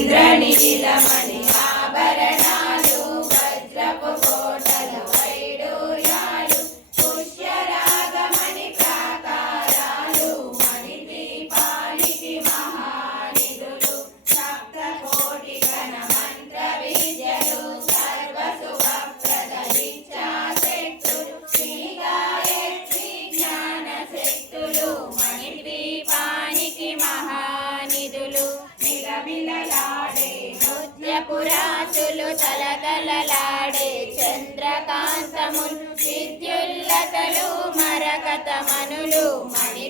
ಇಂದ್ರನೀಲಮಣಿ తలతలలాడే చంద్రకాంతమున్ విద్యుల్లతలు మరకతమనులు మణి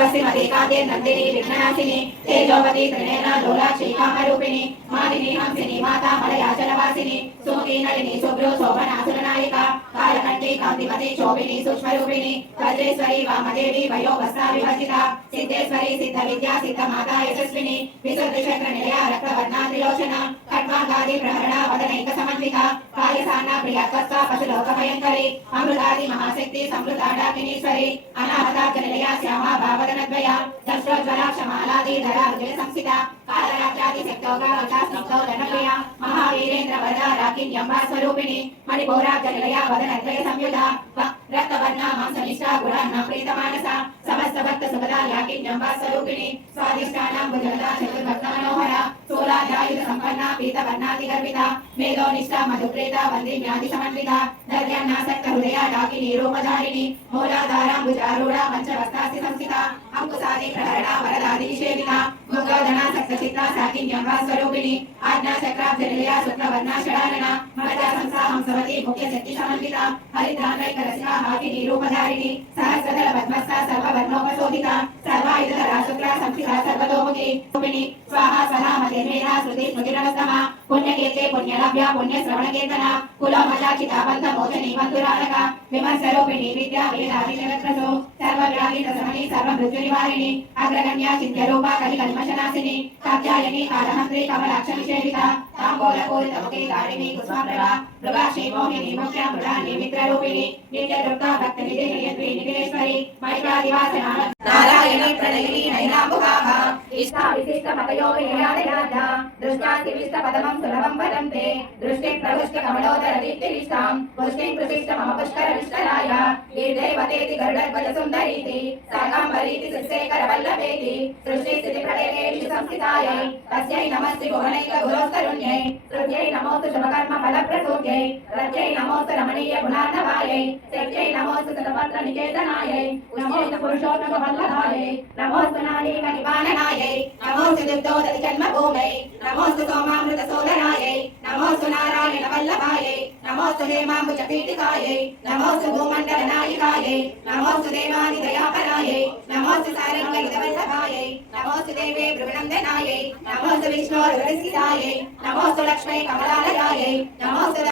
శాంతి స్వస్తి నందిని విఘ్ననాశిని తేజోవతి త్రినేన లోలాక్షి కామరూపిణి మాలిని హంసిని మాతా మలయాచల సుమతి నళిని శుభ్రు శోభనాసుర నాయిక కాలకంఠి కాంతిమతి శోభిని సూక్ష్మరూపిణి వజ్రేశ్వరి వామదేవి వయోవస్తా విభజిత సిద్ధేశ్వరి సిద్ధ విద్యా సిద్ధ మాతా యశస్విని విశుద్ధ చక్ర నిలయ రక్తవర్ణ త్రిలోచన ఖడ్వాగాది ప్రహరణ వదనైక సమన్విత కాయసాన ప్రియత్వస్త పశులోక భయంకరి అమృతాది మహాశక్తి సమృతాడాకినీశ్వరి అనాహత నిలయ శ్యామ భావదనద్వయ దశ్రోజ్వల క్షమాలాది ధర విజయ సంస్థిత కాలరాత్రాది శక్తోగా వచాస్నిగ్ధో ధనప్రియ మహావీరేంద్ర వరద రాకిన్యంబా స్వరూపిణి మణిపౌరాజ నిలయ వదనద్వయ సంయుత రక్తవర్ణ మాంసనిష్ట గుణాన్న ప్రీతమానస సమస్త భక్త సుఖదా యాకిన్యంబా స్వరూపిణి. స్వాదిష్టానాం భుజగదా చతుర్భక్త మనోహర. స్థూలాధ్యాయుధ సంపన్న పీత వర్ణాది గర్విత మేధోనిష్ట మధుప్రేత వంది జ్ఞాతి సమన్విత. దర్యాన్నాసక్త హృదయ డాకిని రూపధారిణి. మూలాధారాంబుజారూఢ పంచవస్తాసి సంస్థిత అంకుశాది ప్రహరణ వరదాది నిషేధిత. ముఖోదన సక్త చిత్ర సాకిన్యంబా స్వరూపిణి. ఆజ్ఞా చక్రాబ్జ నిలయ శుక్లవర్ణ షడానన మగజ సంసా హంసవతి ముఖ్య శక్తి సమన్విత. హరిద్రానైక రసిక హాకిని రూపధారిణి. సర్వవర్ణోపశోభిత సర్వాయుధ శుక్ల సంస్థిత సర్వతోముఖి. రూపిణి స్వాహ స్వహా మతే శృతి స్మృతిరవస్తమ పుణ్యకీర్తి పుణ్యలభ్య పుణ్య శ్రవణ కీర్తన కులమజాచిత బంధ మోచని బంధురాలక విమర్శరూపిణి విద్యా వేదాది జగత్రసో సర్వవ్యాధి దశమణి సర్వ మృత్యు నివారిణి అగ్రగణ్య చిత్య రూప కలి కల్మశనాశిని కాత్యాయని కాళహంత్రి కమలాక్ష నిషేధిత తాంబూల పూరిత ముఖి దాడిని కుస్మప్రభ మృగాక్షి మోహిని ముఖ్య మృడాన్ని మిత్ర రూపిణి నిత్య దుర్గా భక్తి నిధి నియత్రి నారాయణ ప్రణయిని నైనాభుగా ఇష్టా విశిష్ట సులభం వదంతే దృష్టి ప్రవిష్ట కమలోదర పుష్టిం ప్రతిష్ట మమ పుష్కర విష్టరాయ ఈ దేవతేతి గరుడధ్వజ సుందరీతి శిశేఖర వల్లభేతి. సృష్టి స్థితి ప్రళయేషు తస్యై నమస్తి భువనైక గురోస్తరుణ్యై. నమోస్తు శుభకర్మ ఫలప్రసూత్యై. నమోస్తు రమణీయ గుణార్ణవాయై శక్త్యై నమోస్తు శతపత్ర నికేతనాయై. నమోస్తు పురుషోత్తమ వల్లభాయై. నమోస్తు నారీక నివారణాయై నమోస్తు దుర్దోదతి జన్మభూమై నమోస్తు సోమామృత సోదరాయై. నమోస్తు నారాయణ వల్లభాయై. నమోస్తు హేమాంబుజ పీఠికాయై. నమోస్తు భూమండల నాయికాయై. నమోస్తు దయాపరాయై. నమోస్తు సారంగ వల్లభాయై. నమోస్తు దేవే భృగనందనాయై. నమోస్తు నమోస్తు లక్ష్మీ కమలాలయాయై. నమోస్తు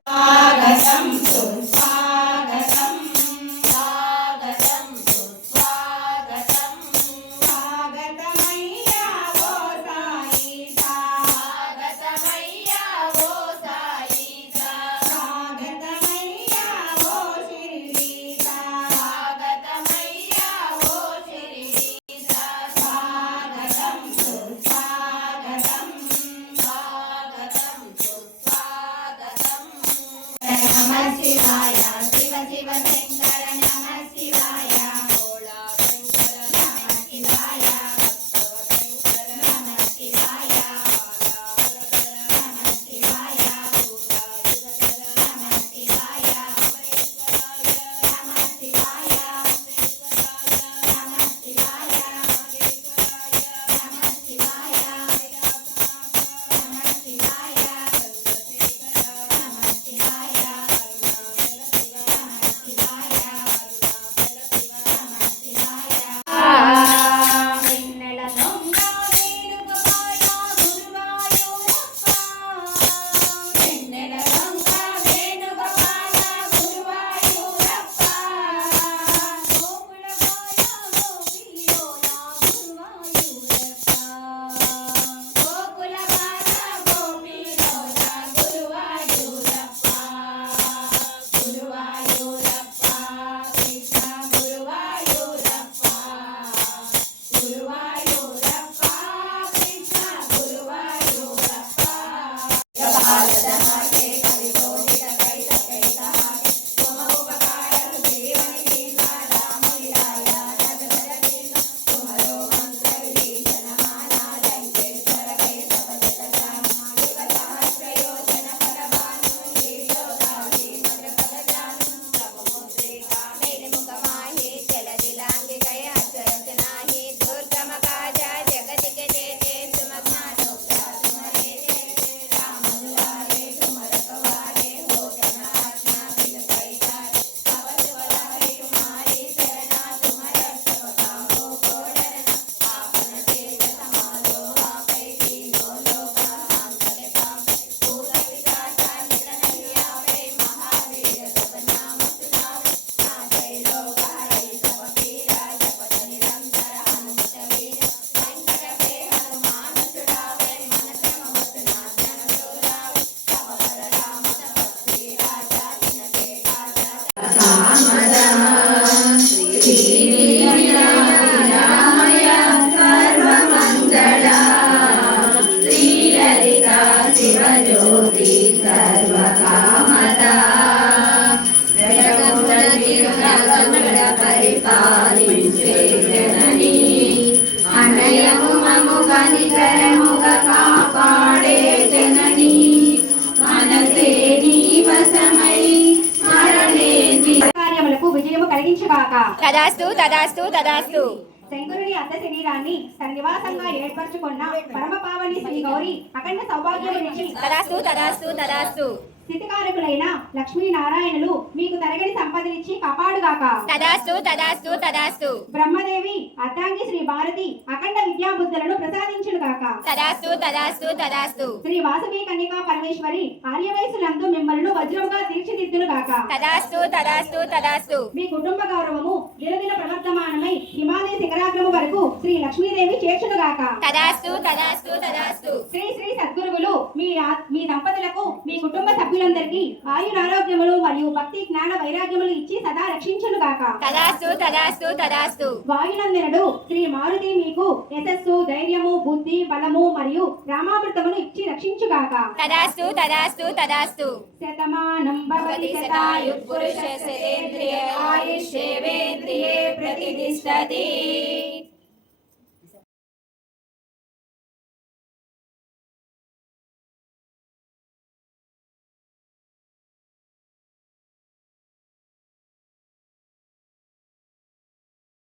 విజయము కలిగించుగాక. తదాస్తు తదాస్తు తదాస్తు. శంకరుని అర్ధ శరీరాన్ని తన నివాసంగా ఏర్పరచుకున్న పరమ పావని శ్రీ గౌరి అఖండ సౌభాగ్యమునిచ్చి తదాస్తు తదాస్తు తదాస్తు. స్థితికారకులైన లక్ష్మీనారాయణులు మీకు తరగని సంపదనిచ్చి కాపాడుగాక. తదాస్తు తదాస్తు తదాస్తు. బ్రహ్మదేవి అర్ధాంగి శ్రీ భారతి అఖండ విద్యాబుద్ధులను ప్రసాదించునుగాక. తదాస్తు తదాస్తు తదాస్తు. శ్రీ వాసవి కన్యకా పరమేశ్వరి ఆర్యవయసులందు మిమ్మల్ని వజ్రముగా తీర్చిదిద్దునుగాక. తదాస్తు తదాస్తు తదాస్తు. మీ కుటుంబ గౌరవము దినదిన ప్రవర్తమానమై హిమాలయ శిఖరాగ్రము వరకు శ్రీ లక్ష్మీదేవి చేర్చునుగాక. తదాస్తు తదాస్తు తదాస్తు. శ్రీ శ్రీ సద్గురువులు మీ మీ దంపతులకు మీ కుటుంబ సభ్యులందరికీ ఆయురారోగ్యములు మరియు భక్తి జ్ఞాన వైరాగ్యములు ఇచ్చి సదా రక్షించునుగాక తదాస్తు తదాస్తు తదాస్తు. వాయునందనుడు శ్రీ మారుతి మీకు యశస్సు ధైర్యము బుద్ధి బలము మరియు రామామృతమును ఇచ్చి రక్షించుగాక తదాస్తు తదాస్తు తదాస్తు. శతమానం భవతి శతాయు పురుష శతేంద్రియ ఆయుష్యేవేంద్రియే ప్రతిష్టతి.